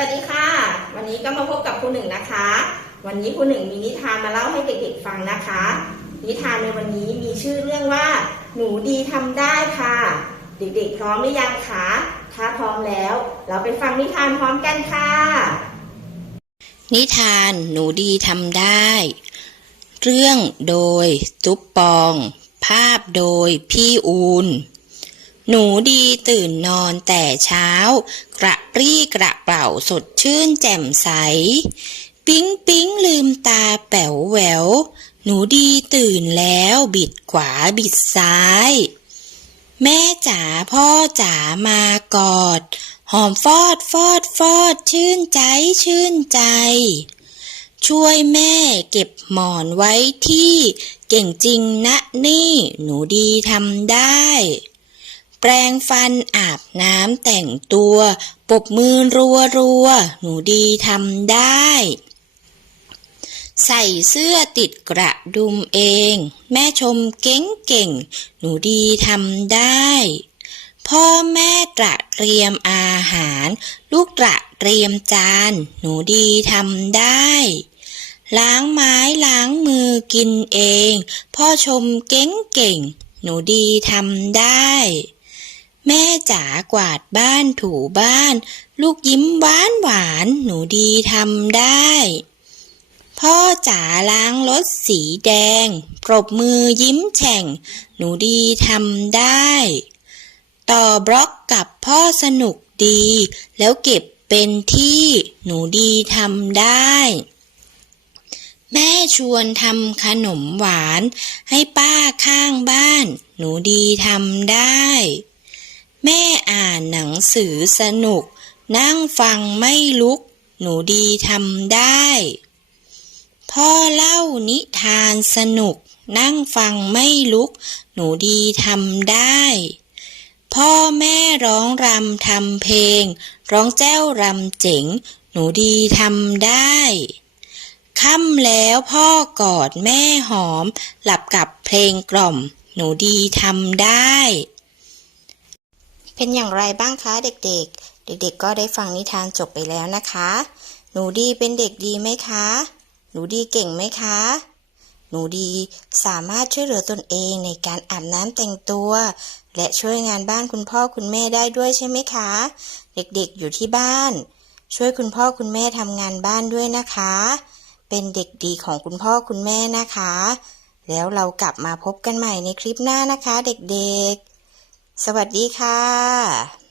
วัสดีค่ะ วันนี้ก็มาพบกับครูหนึ่งนะคะ วันนี้ครูหนึ่งมีนิทานมาเล่าให้เด็กๆฟังนะคะ นิทานในวันนี้มีชื่อเรื่องว่า หนูดีทำได้ค่ะ เด็กๆพร้อมหรือยังคะถ้าพร้อมแล้ว เราไปฟังนิทานพร้อมกันค่ะ นิทานหนูดีทำได้ เรื่องโดยตุ๊บปอง ภาพโดยพี่อูน หนูดีตื่นนอนแต่เช้า กระปรี้กระเป๋าสดชื่นแจ่มใส ปิ๊งปิ๊งลืมตาแป๋วแหวว หนูดีตื่นแล้วบิดขวาบิดซ้าย แม่จ๋าพ่อจ๋ามากอด หอมฟอดฟอดฟอดชื่นใจชื่นใจ ช่วยแม่เก็บหมอนไว้ที่ เก่งจริงนะนี่ หนูดีทำได้ แปรงฟันอาบน้ำแต่งตัว ปบมือรัวรัวหนูดีทำได้ ใส่เสื้อติดกระดุมเอง แม่ชมเก่งเก่ง หนูดีทำได้ พ่อแม่ตระเตรียมอาหาร ลูกตระเตรียมจาน หนูดีทำได้ล้างไม้ล้างมือกินเอง พ่อชมเก่งเก่ง หนูดีทำได้ แม่จ๋ากวาดบ้านถูบ้าน ลูกยิ้มหวานหวานหนูดีทำได้ พ่อจ๋าล้างรถสีแดง ปรบมือยิ้มแฉ่ง หนูดีทำได้ ต่อบล็อกกับพ่อสนุกดี แล้วเก็บเป็นที่หนูดีทำได้ แม่ชวนทำขนมหวาน ให้ป้าข้างบ้าน หนูดีทำได้ แม่อ่านหนังสือสนุก นั่งฟังไม่ลุก หนูดีทำได้ พ่อเล่านิทานสนุก นั่งฟังไม่ลุก หนูดีทำได้ พ่อแม่ร้องรำทำเพลง ร้องแจ้วรำเจ๋ง หนูดีทำได้ค่ำแล้วพ่อกอดแม่หอม หลับกับเพลงกล่อม หนูดีทำได้ เป็นอย่างไรบ้างคะเด็กๆ เด็กๆ ก็ได้ฟังนิทานจบไปแล้วนะคะ หนูดีเป็นเด็กดีไหมคะ หนูดีเก่งไหมคะ หนูดีสามารถช่วยเหลือตนเองในการอาบน้ำแต่งตัว และช่วยงานบ้านคุณพ่อคุณแม่ได้ด้วยใช่ไหมคะ เด็กๆ อยู่ที่บ้าน ช่วยคุณพ่อคุณแม่ทำงานบ้านด้วยนะคะ เป็นเด็กดีของคุณพ่อคุณแม่นะคะ แล้วเรากลับมาพบกันใหม่ในคลิปหน้านะคะ เด็กๆ สวัสดีค่ะ